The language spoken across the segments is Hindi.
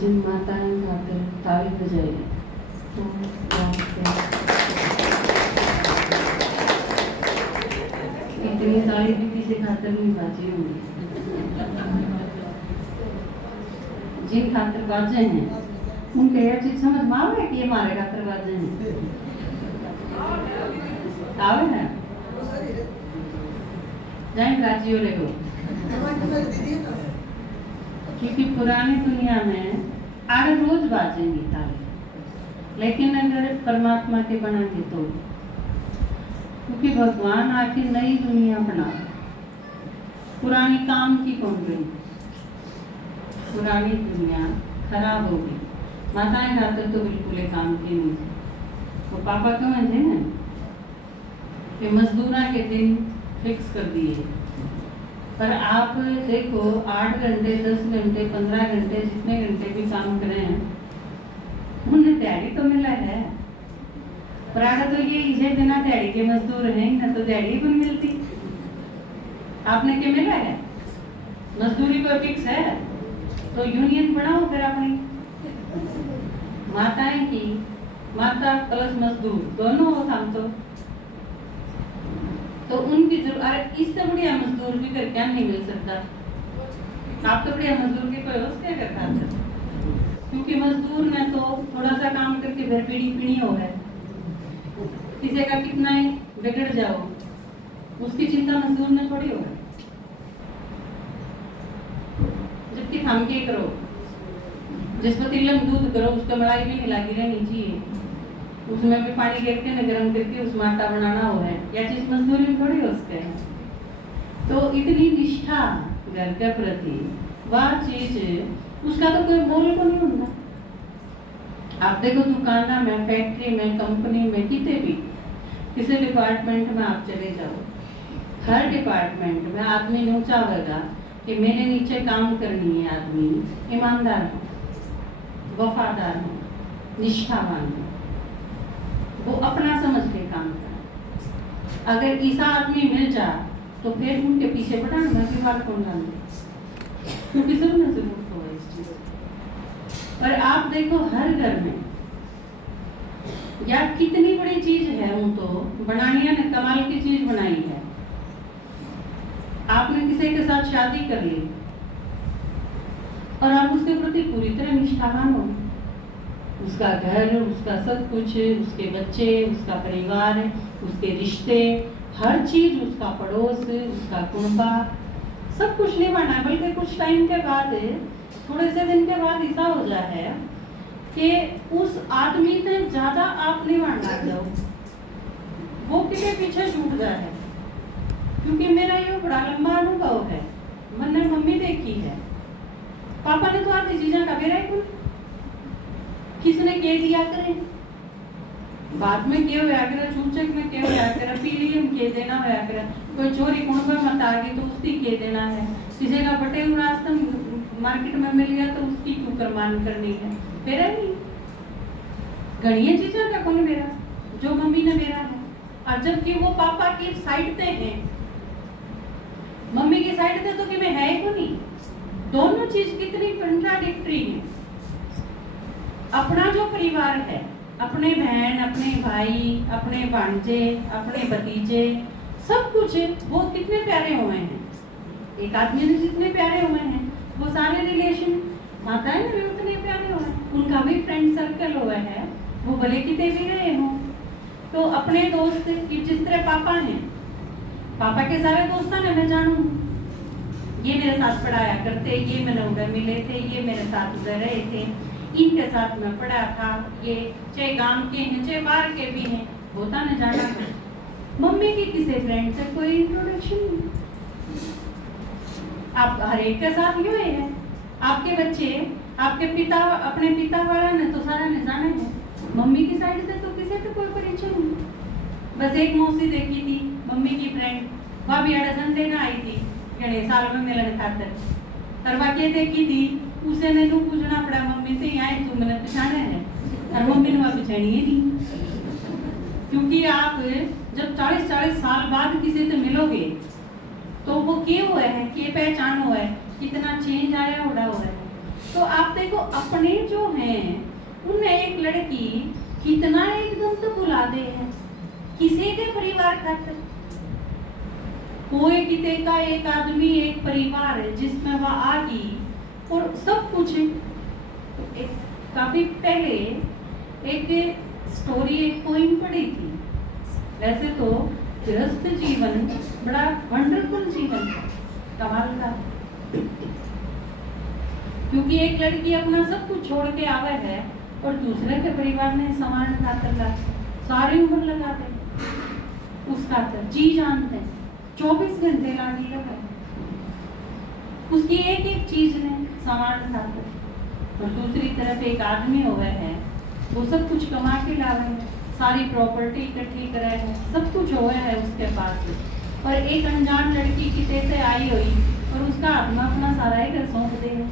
आज इन माताएं खातिर ताली बजाइए तो इतनी ताली भी किसी खातिर नहीं बाजी होंगी। जिन खातिर बाजे हैं उनके यह चीज समझ में आवे कि ये हमारे खातिर बाजे हैं, आवे है जाए राजी हो लेगो। क्योंकि पुरानी दुनिया में आगे रोज बाजेंगी ताली, लेकिन अगर परमात्मा के बनाएंगे तो, क्योंकि भगवान आके नई दुनिया बना, पुरानी काम की कौन गई, पुरानी दुनिया खराब हो गई। माताएं खातर तो बिल्कुल काम की नहीं थी। तो पापा क्यों थे ना कि मजदूरा के दिन फिक्स कर दिए। पर आप देखो 8 घंटे 10 घंटे 15 घंटे जितने घंटे भी काम करें हैं उन्हें दिहाड़ी तो मिला है। पर आगे तो ये इसे बिना दिहाड़ी के मजदूर हैं ना, तो दिहाड़ी भी मिलती। आपने क्या मिला है, मजदूरी को फिक्स है तो यूनियन बनाओ फिर अपनी। माताएं की माता प्लस मजदूर दोनों हो हम तो उनकी जरूर, अरे इससे बढ़िया मजदूर भी कर क्या नहीं मिल सकता। आप तो बढ़िया मजदूर की कोई क्या करता था, क्योंकि मजदूर ने तो थोड़ा सा काम करके फिर पीढ़ी हो है, किसी का कितना ही बिगड़ जाओ उसकी चिंता मजदूर ने थोड़ी हो है। जबकि हम क्या करो, जिस पतीले में दूध करो उसका मलाई भी नहीं लगी रहनी चाहिए, उसमें भी पानी गिर के न गर्म करके उसमें आटा बनाना हो है, या चीज मजदूरी में थोड़ी हो सकते हैं। तो इतनी निष्ठा घर के प्रति वह चीज उसका तो कोई मोल को नहीं होता। आप देखो दुकान में, फैक्ट्री में, कंपनी में, कितने भी किसी डिपार्टमेंट में आप चले जाओ, हर डिपार्टमेंट में आदमी ने ऊंचा होगा कि मेरे नीचे काम करनी है। आदमी ईमानदार हो, वफादार हो, निष्ठावान हो, वो अपना समझ के काम करे। अगर ऐसा आदमी मिल जाए तो फिर उनके पीछे बढ़ाने में भी बात कौन डाल दे, क्योंकि सब ने जरूरत हो इस चीज। और आप देखो हर घर में या कितनी बड़ी चीज है, वो तो बनानिया ने कमाल की चीज बनाई है। आपने किसी के साथ शादी कर ली और आप उसके प्रति पूरी तरह निष्ठावान हो, उसका घर, उसका सब कुछ, उसके बच्चे, उसका परिवार, उसके रिश्ते, हर चीज, उसका पड़ोस, उसका कुनबा, सब कुछ निभाना है। बल्कि कुछ टाइम के बाद, थोड़े से दिन के बाद ऐसा हो जाए है कि उस आदमी से ज्यादा आप निभाना जाओ, वो किसी पीछे छूट जाए है। क्योंकि मेरा ये बड़ा लंबा अनुभव है, मैंने मम्मी देखी है, पापा ने तो आधी चीजें का बेरा ही किसने कह दिया करे, बाद में क्या होया करे, चूचक में क्या होया करे, पीली में कह देना होया करे, कोई चोरी कुंडा मत आ गई तो उसकी कह देना है, किसी का बटे हुआ रास्ता मार्केट में मिल गया तो उसकी क्यों करमान करनी है। मेरा नहीं, घड़िया चीजें का कौन मेरा, जो मम्मी ने मेरा है। और जबकि वो पापा की साइड पे है, मम्मी की साइड पे तो कि मैं है को नहीं। दोनों चीज कितनी कंट्राडिक्टरी है। अपना जो परिवार है, अपने बहन, अपने भाई, अपने भांजे, अपने भतीजे, सब कुछ वो कितने प्यारे हुए हैं। एक आदमी ने जितने प्यारे हुए हैं वो सारे रिलेशन माताएं भी उतने प्यारे हुए हैं, उनका भी फ्रेंड सर्कल हुआ है, वो भले कितने भी रहे हों। तो अपने दोस्त जिस तरह पापा हैं, पापा के सारे दोस्तों ने मैं जानूं, ये मेरे साथ पढ़ाया करते, ये मैंने उधर मिले थे, ये मेरे साथ उधर रहे थे, इनके साथ मैं पढ़ा था, ये चाहे गांव के हैं चाहे बाहर के भी हैं, होता न जाना। मम्मी की किसी फ्रेंड से कोई इंट्रोडक्शन नहीं। आप हर एक के साथ क्यों है, आपके बच्चे आपके पिता, अपने पिता वाला ने तो सारा ने जाना है, मम्मी की साइड से तो किसी से कोई परिचय नहीं। बस एक मौसी देखी थी मम्मी की फ्रेंड, वह भी अड़सन देना आई थी गणे साल में मिलन खातर, तरवा के देखी थी, उसे ने पूछना पड़ा मम्मी से, यहाँ तू मैंने पहचाना है, और मम्मी ने वहाँ पहचानी ही नहीं। क्योंकि आप जब 40-40 साल बाद किसी से मिलोगे तो वो क्या हुआ है, क्या पहचान हुआ है, कितना चेंज आया उड़ा हुआ है। तो आप देखो अपने जो हैं उनमें एक लड़की कितना एकदम तो बुला दे है किसी के परिवार खातिर। कोई किते का एक आदमी एक परिवार है जिसमें वह आ गई और सब कुछ है। तो एक काफी पहले एक स्टोरी एक पोइम पढ़ी थी। वैसे तो गृहस्थ जीवन बड़ा वंडरफुल जीवन है, कमाल का, क्योंकि एक लड़की अपना सब कुछ छोड़ के आवे है और दूसरे के परिवार ने समान खातर ला सारी उम्र लगा दे उस खातर जी जानते 24 घंटे लागी लगा उसकी एक एक चीज ने समान खातर। और दूसरी तरफ एक आदमी हुआ है वो सब कुछ कमा के लावे है, सारी प्रॉपर्टी इकट्ठी करे है, सब कुछ हुआ है उसके पास। और एक अनजान लड़की की से आई हुई और उसका आत्मा अपना सारा ही घर सौंप दे है।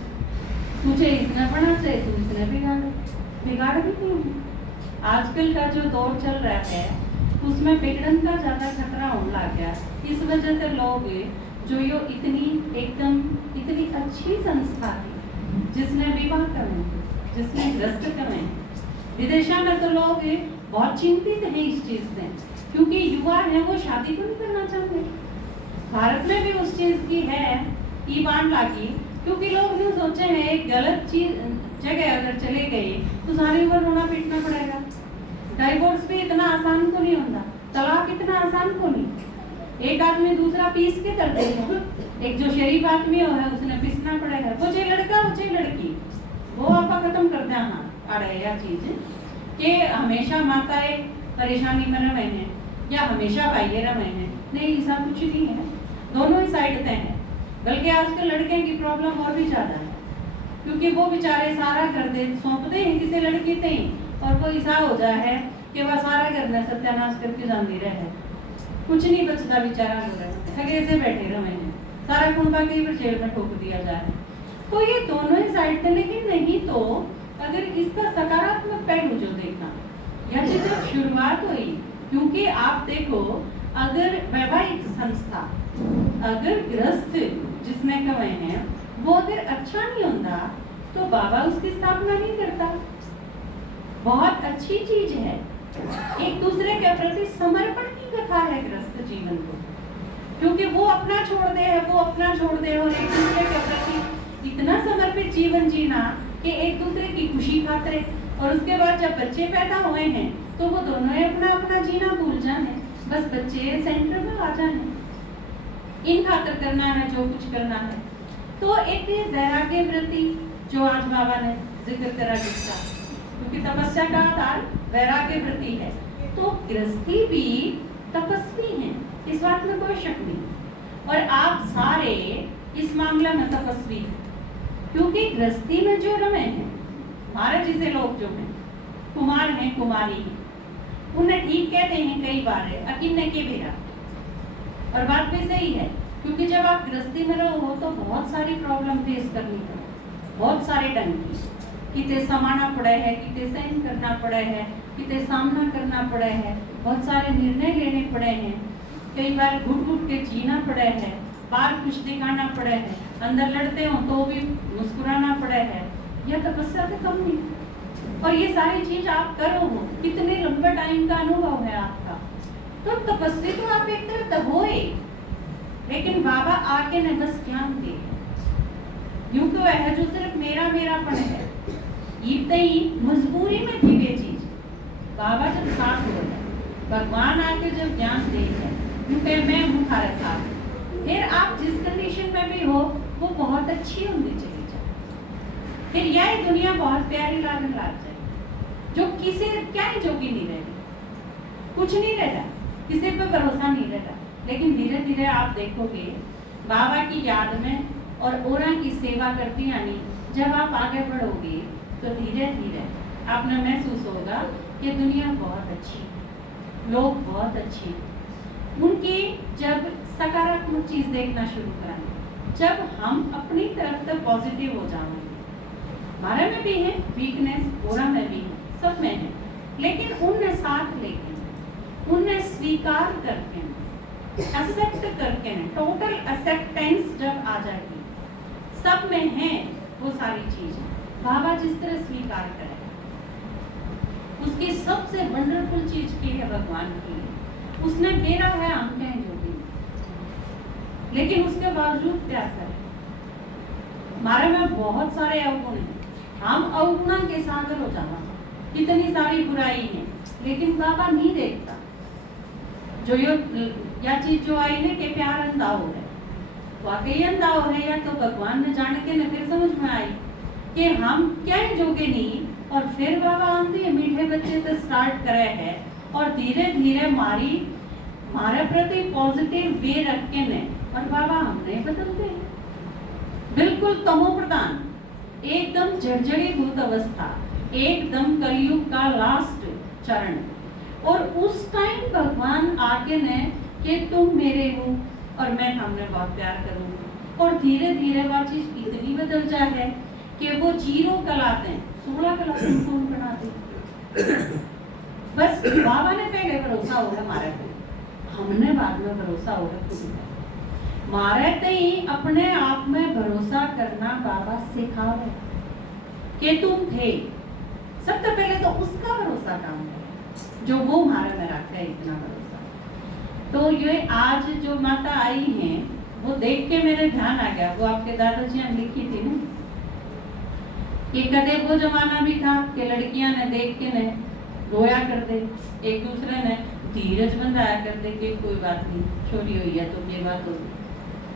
तुझे इसने पढ़ा से तू इसने बिगाड़ भी नहीं। आजकल का जो दौर चल रहा है उसमें बिगड़न का ज्यादा खतरा होने लग गया। इस वजह से लोग जो यो इतनी अच्छी संस्था थी जिसने विवाह करें, जिसने ग्रस्त करें, विदेशों में तो लोग बहुत चिंतित हैं इस चीज से, क्योंकि युवा है वो शादी को नहीं करना चाहते। भारत में भी उस चीज की है ईमान लागी, क्योंकि लोग जो सोचे हैं एक गलत चीज जगह अगर चले गए तो सारी उम्र रोना पीटना पड़ेगा। डाइवोर्स भी इतना आसान तो नहीं होता, तलाक इतना आसान तो नहीं। एक आदमी दूसरा पीस के कर देगा, एक जो शरीफ आदमी हो है उसने पीसना पड़ेगा। वो चाहे लड़का हो चाहे लड़की, वो आपका खत्म कर देना अड़े या चीज कि हमेशा माताएं परेशानी में रहे हैं या हमेशा भाई रहे हैं, नहीं ऐसा कुछ नहीं है, दोनों ही साइड तय है। बल्कि आजकल लड़के की प्रॉब्लम और भी ज्यादा है, क्योंकि वो बेचारे सारा कर दे सौंप दे किसी लड़की से और वो ऐसा हो जाए है कि वह सारा करना सत्यानाश करके जाती रहे, कुछ नहीं बचता बेचारा ठगे से बैठे रहे हैं, सारा कुंबा के जेल में ठोक दिया जाए। तो ये दोनों ही साइड थे। लेकिन नहीं तो अगर इसका सकारात्मक पहलू जो देखना या जब शुरुआत हुई, क्योंकि आप देखो अगर वैवाहिक संस्था अगर ग्रस्त जिसने कहे हैं वो अगर अच्छा नहीं होता तो बाबा उसकी स्थापना नहीं करता। बहुत अच्छी चीज है, एक दूसरे के प्रति समर्पण की कथा है ग्रस्त जीवन को, क्योंकि वो अपना छोड़ दे है, वो अपना छोड़ दे और एक दूसरे के प्रति इतना समर्पित जीवन जीना कि एक दूसरे की खुशी खातिर। और उसके बाद जब बच्चे पैदा हुए हैं तो वो दोनों ही अपना अपना जीना भूल जाए, बस बच्चे सेंटर में आ जाए, इन खातिर करना है जो कुछ करना है। तो एक वैराग्य वृत्ति जो आज बाबा ने जिक्र करा जिसका, क्योंकि तपस्या का आधार वैराग्य वृत्ति है, तो गृहस्थी भी तपस्वी है, इस बात में कोई शक नहीं। और आप सारे इस मामले में तपस्वी हैं, क्योंकि गृहस्थी में जो रमे हैं हमारे जैसे लोग जो हैं कुमार हैं कुमारी हैं, उन्हें ठीक कहते हैं कई बार है अकिन्ने के बेरा, और बात भी सही है, क्योंकि जब आप गृहस्थी में रहो तो बहुत सारी प्रॉब्लम फेस करनी है, बहुत सारे ढंग की, किते समाना पड़े है, किते सहन करना पड़े है, किते सामना करना पड़े है, बहुत सारे निर्णय लेने पड़े हैं, कई बार घुट घुट के जीना पड़े है, बाहर कुछ दिखाना पड़े है, अंदर लड़ते हो तो भी मुस्कुराना पड़े है, यह तपस्या से कम नहीं। और ये सारी चीज आप करो हो, कितने लंबे टाइम का अनुभव है आपका, तो तपस्वी तो आप एक तरह होए, लेकिन बाबा आके ने बस ज्ञान दे, यूं तो है जो सिर्फ मेरा मेरापन है, ये मजबूरी में थी वे चीज, बाबा जब साथ हो जाए, भगवान आके जब ज्ञान दे है, क्योंकि मैं हूँ तुम्हारे साथ, फिर आप जिस कंडीशन में भी हो वो बहुत अच्छी होनी चली जाए, फिर यह दुनिया बहुत प्यारी लागने लग जाए, जो किसी क्या ही जोगी नहीं रहेगी, कुछ नहीं रहेगा, किसी पर भरोसा नहीं रहेगा। लेकिन धीरे धीरे आप देखोगे बाबा की याद में और औरा की सेवा करती यानी जब आप आगे बढ़ोगे तो धीरे धीरे आपने महसूस होगा कि दुनिया बहुत अच्छी है, लोग बहुत अच्छे हैं। उनकी जब सकारात्मक चीज देखना शुरू करेंगे, जब हम अपनी तरफ से पॉजिटिव हो जाएंगे, हमारे में भी है वीकनेस, औरा में भी है, सब में है, लेकिन उनने साथ लेके, उनने स्वीकार करके, एक्सेप्ट करके, टोटल एक्सेप्टेंस जब आ जाएगी, सब में है वो सारी चीज बाबा जिस तरह स्वीकार करे, उसकी सबसे वंडरफुल चीज की है भगवान की, उसने मेरा है हम कहें जो भी, लेकिन उसके बावजूद प्यार करे। हमारे में बहुत सारे अवगुण हैं, हम अवगुणों के सागर हो जाना, कितनी सारी बुराई है, लेकिन बाबा नहीं देखता। जो या चीज जो आई ने के प्यार अंधाओ है, वाकई अंधाओ है, या तो भगवान ने जान के न फिर समझ में आई कि हम क्या जोगे नहीं, और फिर बाबा आंधी मीठे बच्चे से स्टार्ट करे है, और धीरे धीरे हमारे प्रति पॉजिटिव वे रख के ने, और बाबा हमने बदलते हैं बिल्कुल तमो प्रधान, एकदम जर्जरी भूत अवस्था, एकदम कलयुग का लास्ट चरण। और उस टाइम भगवान आके ने कि तुम मेरे हो और मैं हमने बहुत प्यार करूंगा, और धीरे धीरे वो चीज इतनी बदल जाए कि वो जीरो कलाते 16 कलाते कौन बनाते। बस बाबा ने पहले भरोसा हो हमारे को, हमने बाद में भरोसा हो खुद पर। मारे तई अपने आप में भरोसा करना बाबा सिखावे कि तुम थे, सबसे पहले तो उसका भरोसा काम है जो वो हमारे में रखा है, इतना भरोसा। तो ये आज जो माता आई हैं वो देख के मेरे ध्यान आ गया, वो आपके दादाजी ने लिखी थी ना कि कदे वो जमाना भी था कि लड़कियां ने देख के ने रोया कर दे, एक दूसरे ने धीरज बंधाया कर दे कि कोई बात नहीं, छोरी हुई है तो ये बात होगी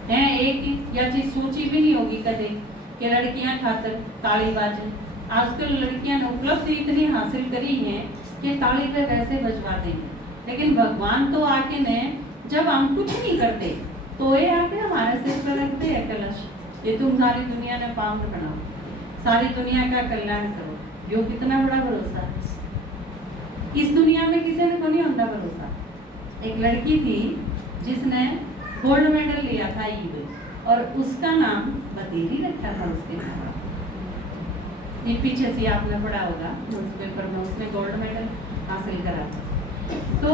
है। एक या चीज सोची भी नहीं होगी कदे कि लड़कियां खातर ताली बाजे। आजकल लड़कियां ने उपलब्धि इतनी हासिल करी है कि ताली पे वैसे बजवा देंगे, लेकिन भगवान तो आके ने जब हम कुछ नहीं करते तो ये आके हमारे सिर पर रखते हैं कलश, ये तुम सारी दुनिया ने पावन बनाओ, सारी दुनिया का कल्याण करो। यो कितना बड़ा भरोसा, इस दुनिया में किसी ने को नहीं होता भरोसा। एक लड़की थी जिसने गोल्ड मेडल लिया था ईद, और उसका नाम बतेरी रखा था उसके नाम। ये पीछे से आपने पढ़ा होगा न्यूज़पेपर में, उसने गोल्ड मेडल हासिल करा था। तो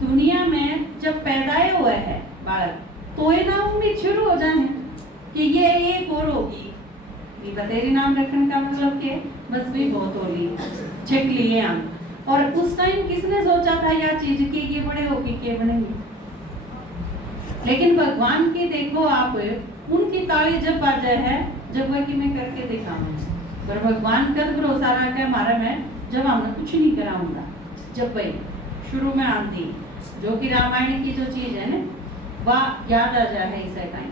दुनिया में जब पैदा हुआ है बालक, तो ये ना उम्मीद शुरू हो जाए कि ये एक और होगी, ये बतेरी नाम रखने का मतलब के बस भी बहुत होली छक लिए हम। और उस टाइम किसने सोचा था यह चीज कि ये बड़े होगी के बनेंगे, लेकिन भगवान की देखो आप, उनकी ताली जब बाजा है जब वह कि मैं करके दिखाऊंगा, पर भगवान का भरोसा रहा है हमारा में, जब हमने कुछ नहीं कराऊंगा। जब भाई शुरू में आंधी जो कि रामायण की जो चीज है ना वह याद आ जाए इस टाइम,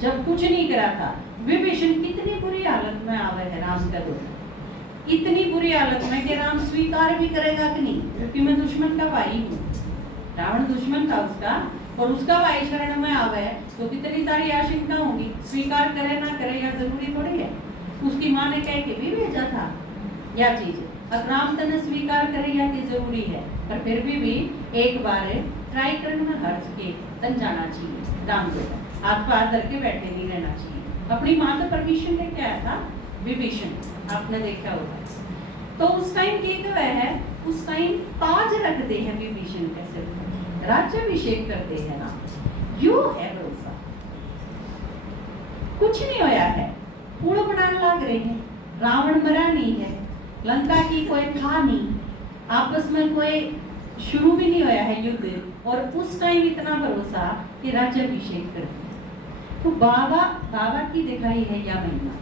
जब कुछ नहीं करा था विभीषण कितनी बुरी हालत में आवे है राम का दूत, इतनी बुरी हालत में कि राम स्वीकार भी करेगा कि नहीं, क्योंकि मैं दुश्मन का भाई हूँ। रावण दुश्मन था उसका, और उसका भाई शरण में आवे तो कितनी सारी आशंका होगी, स्वीकार करे ना करे या जरूरी थोड़ी है। उसकी माँ ने कह के भी भेजा था यह चीज, अब राम तने स्वीकार करे या कि जरूरी है, पर फिर भी एक बार ट्राई करने में हर्ज के तन जाना चाहिए। राम को हाथ पर हाथ धर के बैठे नहीं रहना चाहिए। अपनी माँ तो परमिशन लेके आया था विभीषण, आपने देखा होगा। तो उस टाइम की जो है उस टाइम ताज रखते हैं विभीषण के सिर पर, राज्याभिषेक करते हैं ना, यो है भरोसा। कुछ नहीं होया है, पूर्ण बनाने लग रहे हैं, रावण मरा नहीं है, लंका की कोई था नहीं, आपस में कोई शुरू भी नहीं होया है युद्ध, और उस टाइम इतना भरोसा कि राज्याभिषेक करते। तो बाबा की दिखाई है यह महिमा,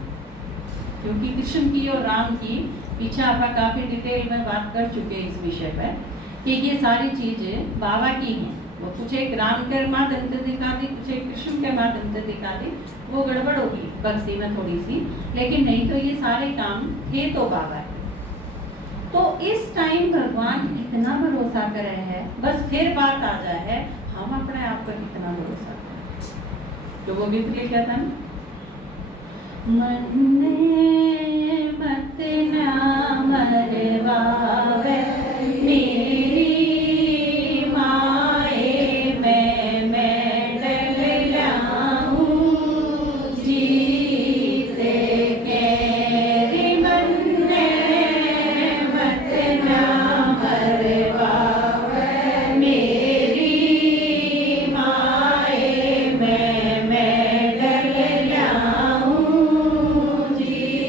क्योंकि कृष्ण की और राम की पीछे आप काफी डिटेल में बात कर चुके हैं इस विषय पर कि ये सारी चीजें बाबा की हैं। वो कुछ एक राम के माध्यम से दिखा दी, कुछ एक कृष्ण के माध्यम से दिखा दी, वो गड़बड़ होगी भक्ति में थोड़ी सी, लेकिन नहीं तो ये सारे काम थे तो बाबा है। तो इस टाइम भगवान इतना भरोसा कर रहे हैं, बस फिर बात आ जाए हम अपने आप पर कितना भरोसा करें। तो वो भी क्या था ना, मन में मत ना मरवावे मेरी माए, मैं डल जाऊं जीते के रे, मन में मत ना मरवावे मेरी माए, मैं डल जाऊं जीते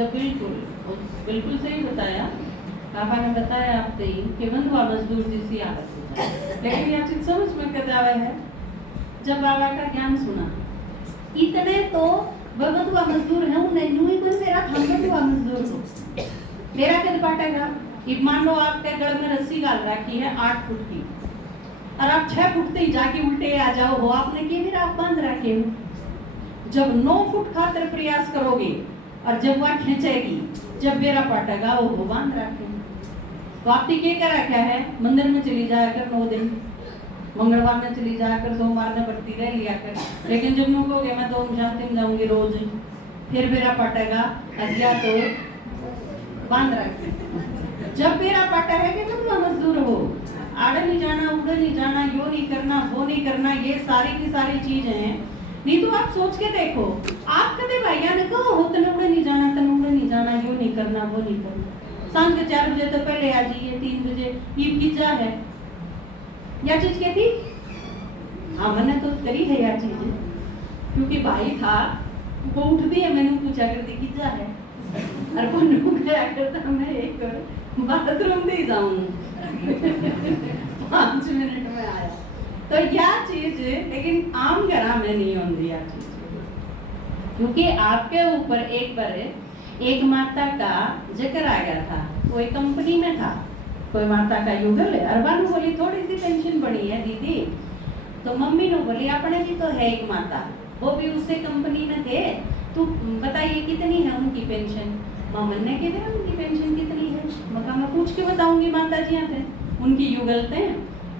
जब बिल्कुल सही बताया पापा ने, बताया आपने कि बंधुआ मजदूर जैसी हालत हो जाए। लेकिन यह चीज समझ में कद आवे है जब बाबा का ज्ञान सुना। इतने तो बंधुआ मजदूर है, उन्हें न्यू ही बन मेरा हम बंधुआ मजदूर हो मेरा कद पाटेगा। अब मान लो आपके गल में रस्सी डाल रखी है 8 फुट की, और आप 6 फुट से ही जाके उल्टे आ जाओ हो, आपने कि फिर आप बांध रखे हो। जब 9 फुट खातिर प्रयास करोगे और जब वह खींचेगी, जब बेरा पाटेगा वो बांध रखे। तो आपने क्या करा क्या है, मंदिर में चली जाया कर 9 दिन, मंगलवार में चली जाया कर, सोमवार में बढ़ती रह लिया कर। लेकिन जब लोग कहोगे मैं तो शांति में जाऊंगी रोज, फिर बेरा पाटेगा अज्ञा तो बांध रखे। जब बेरा पाटा है कि तुम मजदूर हो, आड़े नहीं जाना, उधर नहीं जाना, यो नहीं करना, वो नहीं करना, ये सारी की सारी चीजें हैं। नहीं तो आप सोच के देखो, आप कदे भैया ने कहो हो तनुड़े नहीं जाना, तनुड़े नहीं जाना, यो नहीं करना, वो नहीं करना। शाम के 4 बजे तो पहले आ जाइए, 3 बजे ये पिज्जा है, यह चीज क्या थी? हाँ मैंने तो करी है यह चीज, क्योंकि भाई था वो उठ दिया, मैंने पूछा करती पिज्जा है, और वो नुक गया करता मैं एक बाथरूम में जाऊं 5 मिनट में आया। तो यह चीज लेकिन आम घरा में नहीं होती यह चीज, क्योंकि आपके ऊपर एक बार एक माता का जिक्र आ गया था, कोई कंपनी में था, कोई माता का युगल है। अरबान बोली थोड़ी सी टेंशन बड़ी है दीदी, तो मम्मी ने बोली अपने भी तो है एक माता, वो भी उसे कंपनी में थे, तो बताइए कितनी है उनकी पेंशन। मामन ने कहा उनकी पेंशन कितनी है, मैं पूछ के बताऊंगी माता जी पे, उनकी युगल थे।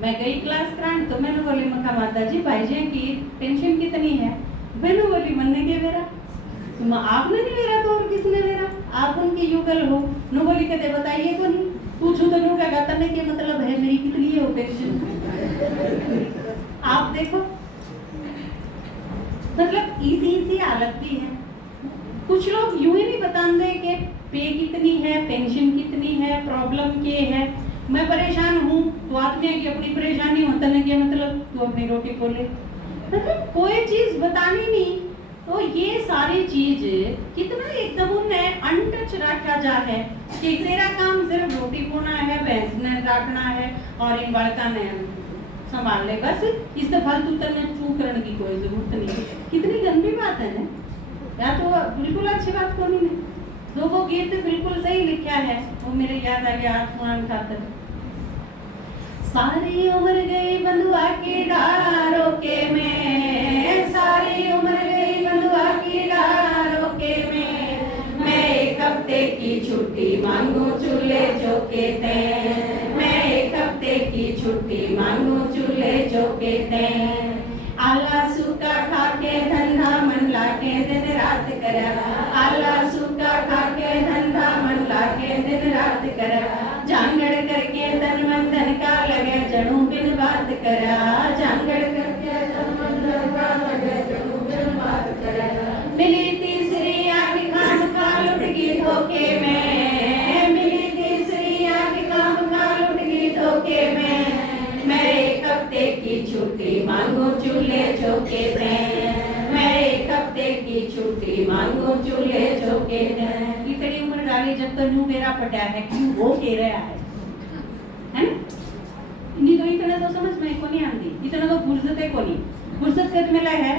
मैं गई क्लास कराने, तो मैंने बोली मका माता जी भाई जी की पेंशन कितनी है। मैंने बोली मन ने के मेरा, आपने नहीं मेरा तो और किसने मेरा, आप उनकी युगल हो। नो बोली कहते बताइए को नहीं, पूछू तो नो क्या तने के मतलब है मेरी कितनी है वो पेंशन। आप देखो मतलब इसी हालत भी है। कुछ लोग यूं ही नहीं बताते कि पे कितनी है, पेंशन कितनी है, प्रॉब्लम क्या है। मैं परेशान हूँ तो आदमी की अपनी परेशानी होता नहीं के मतलब तू अपनी रोटी खोले, मतलब कोई चीज बतानी नहीं। तो ये सारी चीज कितना एकदम उन्हें अनटच रखा जा है कि तेरा काम सिर्फ रोटी पोना है, भैंस ने रखना है और इन बड़का ने संभाल ले, बस इससे फालतू तने चू करने की कोई जरूरत नहीं। कितनी गंदी बात है ना, या तो बिल्कुल अच्छी बात को नहीं। दो वो गीत बिल्कुल सही लिखा है, वो मेरे याद आ गया आत्मान खातर। सारी उम्र गई बंधुआ की डारों के में, सारी उम्र गई बंधुआ की डारों के में, मैं एक हफ्ते की छुट्टी मांगू चूल्हे चौके ते, मैं एक हफ्ते की छुट्टी मांगू चूल्हे चौके ते। आला सूखा खा के धंधा मन लाके दिन रात करा, आला सूखा खा के धंधा मन लाके दिन रात करा, जांगड़ करके तन मन धन का लगे जड़ू बिन बात करा, जांगड़ करके तन मन धन का लगे जड़ू बिन बात करा। मिली तीसरी आग काम का लुट गई धोखे में, मिली तीसरी आग काम का लुट गई धोखे में, मैं एक हफ्ते की छुट्टी मांगू चूल्हे चौके पे, मैं एक हफ्ते की छुट्टी मांगू चूल्हे चौके पे। इतनी उम्र डाली जब तो नू मेरा पटा है, क्यों वो कह रहा है ना? नहीं तो इतना तो समझ में को नहीं आती, इतना तो फुर्सत है को नहीं। फुर्सत कद मिला है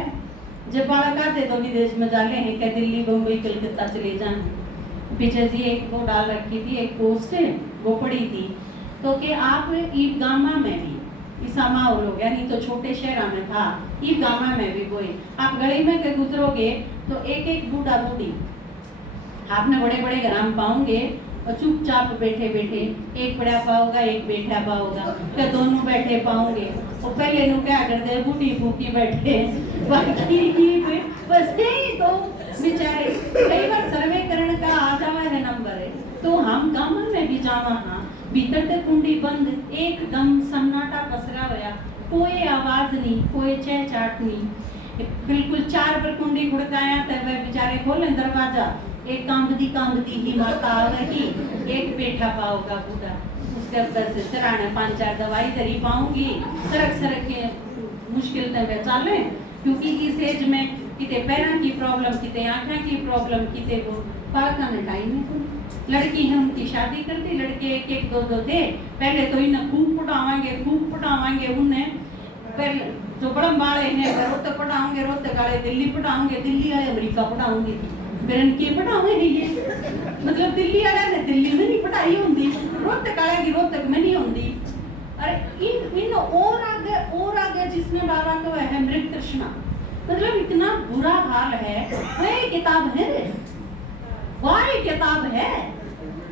जब बालक आते तो विदेश में जाले हैं, क्या दिल्ली बम्बई कलकत्ता चले जाए। पीछे जी एक वो डाल रखी थी, एक पोस्ट है वो पड़ी थी, तो कि आप ईद गामा में भी ऐसा माहौल हो गया, नहीं तो छोटे शहर में था, ईद गामा में भी कोई आप गली में के गुजरोगे तो एक एक बूढ़ा बूढ़ी आपने बड़े बड़े घर में पाओगे, और चुपचाप बैठे बैठे एक बड़ा पाओगा एक बैठा पाओगा, क्या दोनों बैठे पाओगे। और पहले नु क्या करते बूढ़ी फूकी बैठे बाकी बस यही तो बेचारे। कई बार सर्वे करने का आ जावा है नंबर है, तो हम गांव में भी जावा, हाँ भीतर तक कुंडी बंद, एकदम सन्नाटा पसरा हुआ, कोई आवाज नहीं, कोई चहचाट नहीं, बिल्कुल 4 पर कुंडी खुड़काया तब वह बेचारे खोले दरवाजा, एक कांगदी ही माता आ रही, एक बैठा पाओगा बूढ़ा, उसके अंदर से चराने 5-4 दवाई धरी पाऊंगी, सरक के मुश्किल तक चाले, क्योंकि इस एज में किते पैरों की प्रॉब्लम, किते आंखें की प्रॉब्लम, किते वो बालका ने टाइम है तो लड़की है उनकी शादी कर दी, लड़के एक एक दो दो थे। पहले तो इन्हें खूब पटावाएंगे उन्हें, पहले जो बड़म वाले हैं रोहतक पटाओगे, रोहतक वाले दिल्ली पटाओगे, दिल्ली वाले अमेरिका पटाओगे, फिर इनके पटाओगे नहीं ये मतलब दिल्ली वाले ने दिल्ली में नहीं पढ़ाई होंगी, रोहतक वाले की रोहतक में नहीं होंगी। अरे इन और आगे जिसमें बाबा को है मृत तृष्णा, मतलब इतना बुरा हाल है। वह किताब है, वह किताब है,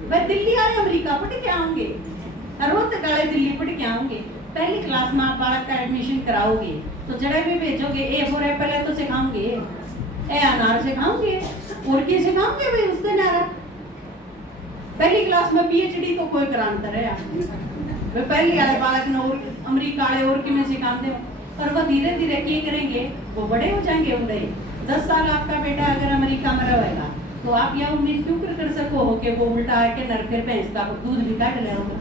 वह दिल्ली वाले अमेरिका पढ़ के आऊंगे, रोहतक वाले दिल्ली पढ़ के आऊंगे। पहली क्लास में आप बालक का एडमिशन कराओगे तो जड़े भी भेजोगे, ए फॉर एप्पल है तो सिखाओगे, ए अनार सिखाओगे, और क्या सिखाओगे भाई उससे नारा। पहली क्लास में पीएचडी तो कोई क्रांतर है वे पहली वाले बालक ने और अमेरिका वाले और कि में सिखाते हो, और वो धीरे धीरे क्या करेंगे, वो बड़े हो जाएंगे। उड़े 10 साल आपका बेटा अगर अमेरिका में रहेगा तो आप यह उम्मीद क्यों कर सको हो कि वो उल्टा आके नरके भैंस का दूध भी काट ले होगा,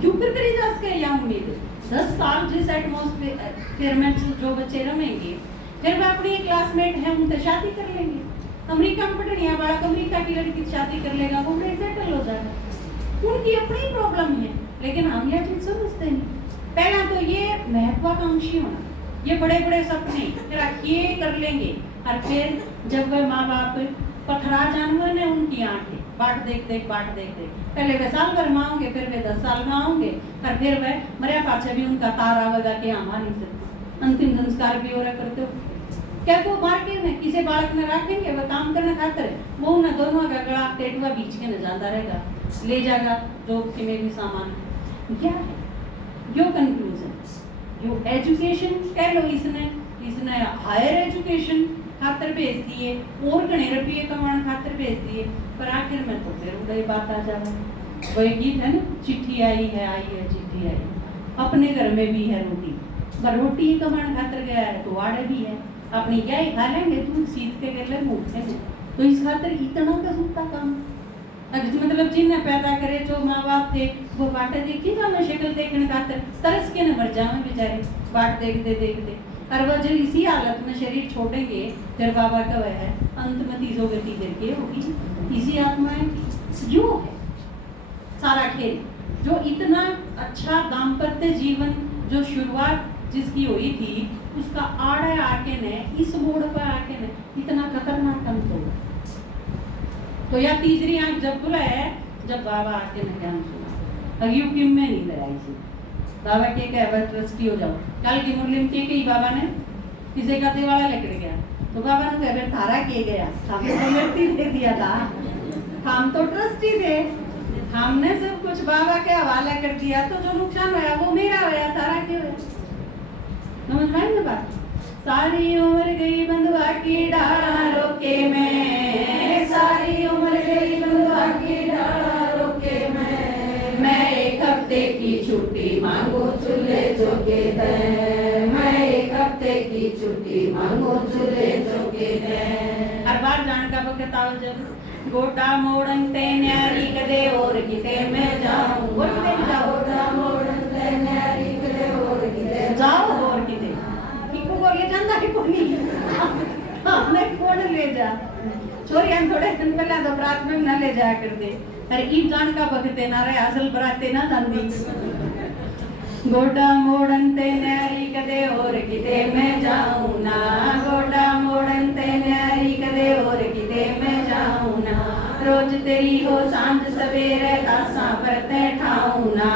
क्यों कर करी जा सके यह उम्मीद। 10 साल जिस एटमॉस्फेयर में जो बच्चे रहेंगे, फिर वह अपनी क्लासमेट है उनसे शादी कर लेंगे। अमेरिका में पढ़नी है बालक, अमेरिका की लड़की शादी कर लेगा, वो बड़े सेटल हो जाएगा। उनकी अपनी प्रॉब्लम है, लेकिन हम यह चीज समझते नहीं। पहला तो ये महत्वाकांक्षी होना, ये बड़े बड़े सपने फिर ये कर लेंगे, और फिर जब वह माँ बाप पथरा जानवर ने उनकी आंखें बाट देख देख पहले वे साल भर में आओगे, फिर वे 10 साल में आओगे, और फिर वह मरिया पाछे भी उनका तारा वगा के हमारी से अंतिम संस्कार भी हो रहा करते हो। क्या वो मार्केट में किसी बालक में रखेंगे, वह काम करने खातर वो उन्हें दोनों का गला टेटुआ बीच के न जाता रहेगा, ले जाएगा जो में भी सामान। क्या है यो कंक्लूजन, जो एजुकेशन कह लो इसने हायर एजुकेशन खातर भेज दिए और घने रुपये कमाने खातर भेज दिए, पर आखिर में तो फिर वही बात आ जाए। वही गीत है ना, चिट्ठी आई है चिट्ठी आई, अपने घर में भी है रोटी, पर रोटी कमाने खातर गया है तो आड़े भी है, अपनी क्या ही खा लेंगे, दूध सीध के कर ले मुँह, तो इस खातर इतना का सूखता काम। मतलब जिन्हें पैदा करे जो माँ बाप थे वो बाटे देखी ना, मैं शक्ल देखने खातर तरस के न मर जावे बेचारे बाट देखते, और वह जो इसी हालत में शरीर छोड़ेंगे, फिर बाबा का वह है अंत में तीसों गति करके होगी। इसी आत्माएं जो है सारा खेल, जो इतना अच्छा दाम्पत्य जीवन जो शुरुआत जिसकी हुई थी, उसका आड़े आके ने इस मोड़ पर आके ने इतना खतरनाक अंत होगा। तो या तीसरी आंख जब खुला है, जब बाबा आके ने ज्ञान सुना, अगियो किम में नींद आई थी, बाबा के कह ट्रस्टी हो जाओ। कल की मुरली में कही बाबा ने किसी का दिवाला लेकर गया, तो बाबा ने कहा थारा किए गया, कमेटी दे दिया था, हम तो ट्रस्टी थे, हमने सब कुछ बाबा के हवाले कर दिया, तो जो नुकसान हुआ वो मेरा हुआ, थारा क्यों हुआ। समझ में आई ना बात। सारी उम्र गई बंधुआ की डारों के में, सारी उम्र गई बंधुआ की डारों के में, मैं एक हफ्ते की छुट्टी मांगू चूल्हे चौके दे, मैं एक हफ्ते की छुट्टी मांगू चूल्हे चौके दे। हर बार जान का वक्त आओ जब गोटा मोड़न ते न्यारी कदे और किते मैं जाऊं, और किते जाओ, गोटा मोड़न ते न्यारी कदे और किते जाओ, और किते को ले जाना है कोनी, हमने कौन ले जा, चोरी हम थोड़े दिन पहले तो रात में ना ले जाया कर दे, अरे ईद जान का बखते ना रहे, असल बराते ना जानती। गोटा मोड़न ते न्यारी कदे और किते मैं जाऊं ना, गोटा मोड़न ते न्यारी कदे और किते मैं जाऊं ना, रोज तेरी हो सांझ सवेरे तासा परते ठाऊं ना,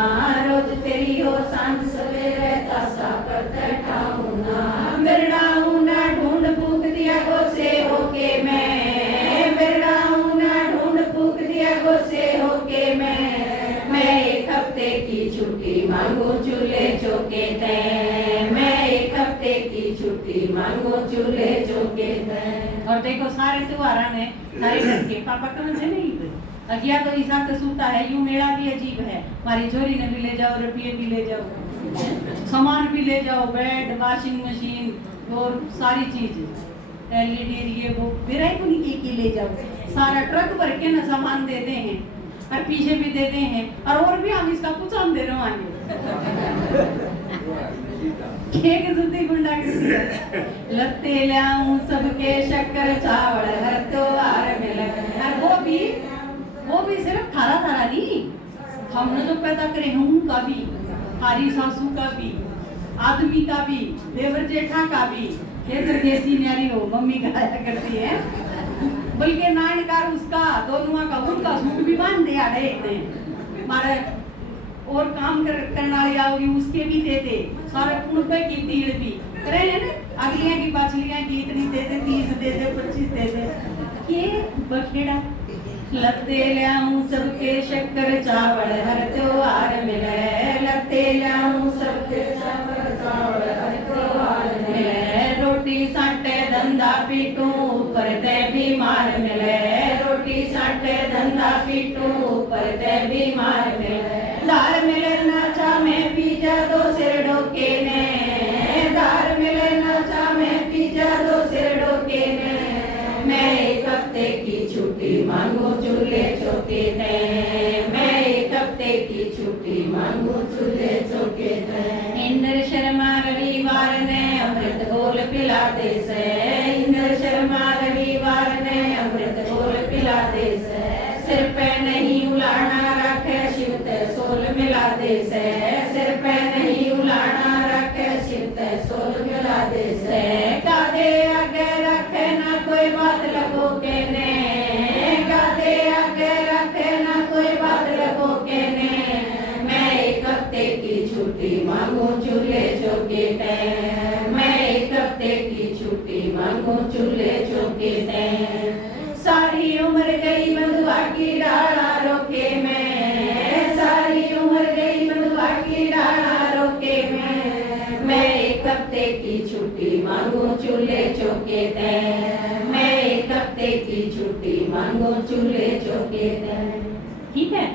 रोज तेरी हो सांझ सवेरे तासा परते ठाऊं ना, बिरड़ाऊं ना ढूंढ फूक दिया गोसे होके मैं, बिरड़ाऊं ना ढूंढ फूक दिया गोसे होके मैं एक हफ्ते की छुट्टी मांगू चूल्हे चौके दे, मैं एक हफ्ते की छुट्टी मांगू चूल्हे चौके दे। और देखो सारे त्योहारा ने सारे घर के पापा कौन से नहीं अज्ञा तो ईसा का सूता है, यूं मेला भी अजीब है, हमारी छोरी ने भी ले जाओ, रुपये भी ले जाओ, सामान भी ले जाओ, बेड वॉशिंग मशीन और सारी चीज एलईडी ये वो मेरा ही कोई एक ही ले जाओ, सारा ट्रक भर के ना सामान देते हैं, और पीछे भी देते हैं, और भी हम इसका कुछ हम दे रहे हैं। एक जुती गुंडा किसी लत्ते लाऊं सबके शक्कर चावल हर त्योहार में लगे। वो भी सिर्फ थारा थारा नहीं, हमने जो पैदा करे हैं उनका भी, हमारी सासू का भी, आदमी का भी, देवर जेठा का भी। ये देसी न्यारी हो मम्मी गाया करती है, बल्कि नानकार उसका दोनों का उनका सूट भी बांध दिया है मारे। और काम करने वाली आओगी उसके भी दे दे सारे रुपए की तीड़ भी करे है ना, अगलियां की पाछलियां की इतनी दे दे, 30 दे दे, 25 दे दे। ये बखेड़ा लत्ते लाऊं सबके शक्कर चावल हर त्योहार मिले, लत्ते लाऊं सबके शक्कर चावल हर त्योहार मिले। रोटी साटे धंधा पीटूं ऊपर ते बीमार मिले, रोटी साटे धंधा पीटूं ऊपर ते बीमार मिले। दार मिले नाचा में पीजा दो सिर डोके ने, दार मिले नाचा में पीजा दो सिर डोके ने। मैं एक हफ्ते की छुट्टी मांगू चूल्हे चौके ने, मैं एक हफ्ते की छुट्टी मांगू चूल्हे चौके ने। इंद्र शर्मा रविवार ने अमृत घोल पिलाते से, इंद्र शर्मा रविवार ने अमृत घोल पिलाते से। सिर पे नहीं उलाना रखे शिव ते सोल मिला दे से, सिर पे नहीं उलाना रखे शिव ते सोल मिला दे से। गादे आगे रखे ना कोई बात लगो के ने, गादे आगे रखे ना कोई बात लगो के ने। मैं एक हफ्ते की छुट्टी मांगू चूल्हे चौके ते, मैं एक हफ्ते की छुट्टी मांगू चूल्हे चौके ते। सारी उम्र गई बंधुआ की डाला रोके में, सारी उम्र गई बंधुआ की डाला रोके में। मैं एक हफ्ते की छुट्टी मांगू चूल्हे चौके ते, मैं एक हफ्ते की छुट्टी मांगू चूल्हे चौके ते। ठीक है,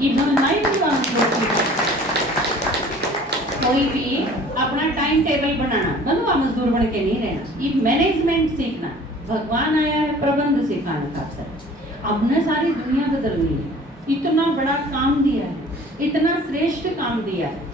ये कोई भी अपना टाइम टेबल बनाना, बंधुआ मजदूर बन के नहीं रहना, ये मैनेजमेंट सीखना। भगवान आया है प्रबंध सिखाने खातिर, हमने सारी दुनिया बदलनी है, इतना बड़ा काम दिया है, इतना श्रेष्ठ काम दिया है।